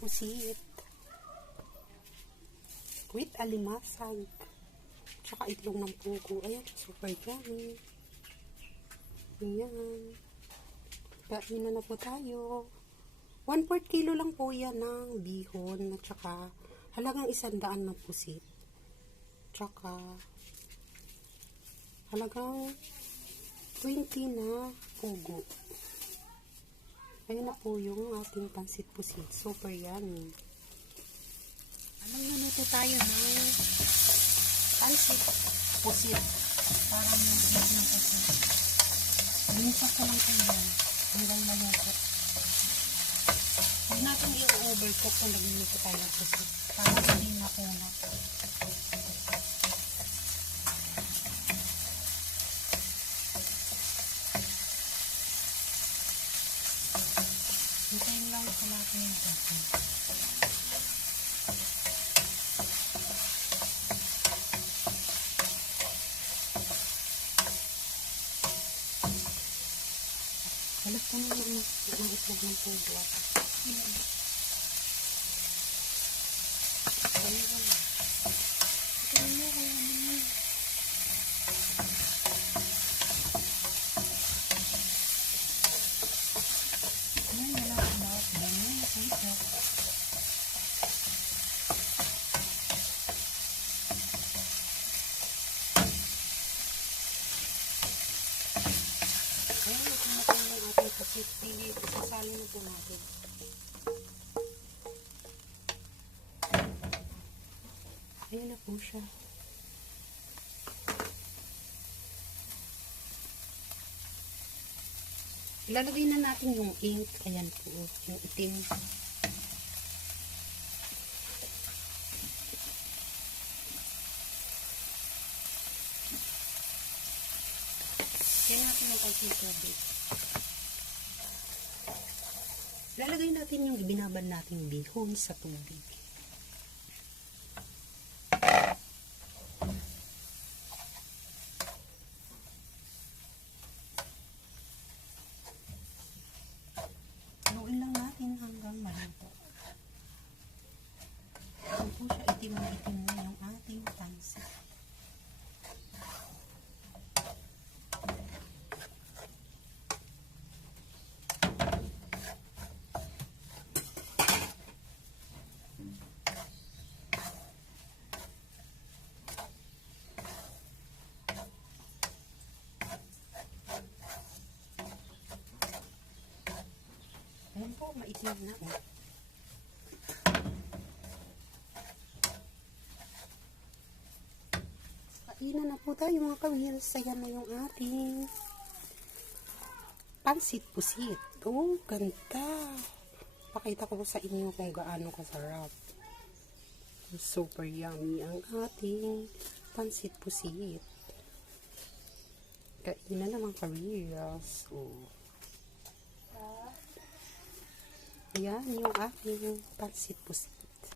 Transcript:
pusit with alimasag tsaka itlog ng pugo. Ayan, super yummy. Ayan. Kain na po tayo. 1/4 kilo lang po yan ng bihon at saka halagang 100 na pusit. Tsaka halagang 20 na pugo. Ayun na po yung ating pansit pusit. Super yummy. Luluto tayo ng pansit pusit. Parang yung pusit ng pusit. Linipas ko lang po yan. Hanggang malungkot. Huwag natin i-overcook kung nagluluto tayo ng pusit. Para hindi makunat. Hintayin lang sa natin yung pusit. Halos ko na yung itlog ng pugo. Kasi isasali na po natin. Ayan na po siya. Ilalagay na natin yung ink. Ayan po, yung itim. Kaya natin yung konting tubig. Lalagay natin yung ibinabad nating bihon sa tubig. Haluin lang natin hanggang maluto. Kung po siya itim na yung ating pansit. Ayan po, maitim na. Kainan na po tayo mga kawils. Ayan na yung ating pansit pusit. Oh, ganda. Pakita ko sa inyo kung gaano kasarap. Super yummy ang ating pansit pusit. Kainan na mga kawils. Oh. Ayan yung aking pansit pusit.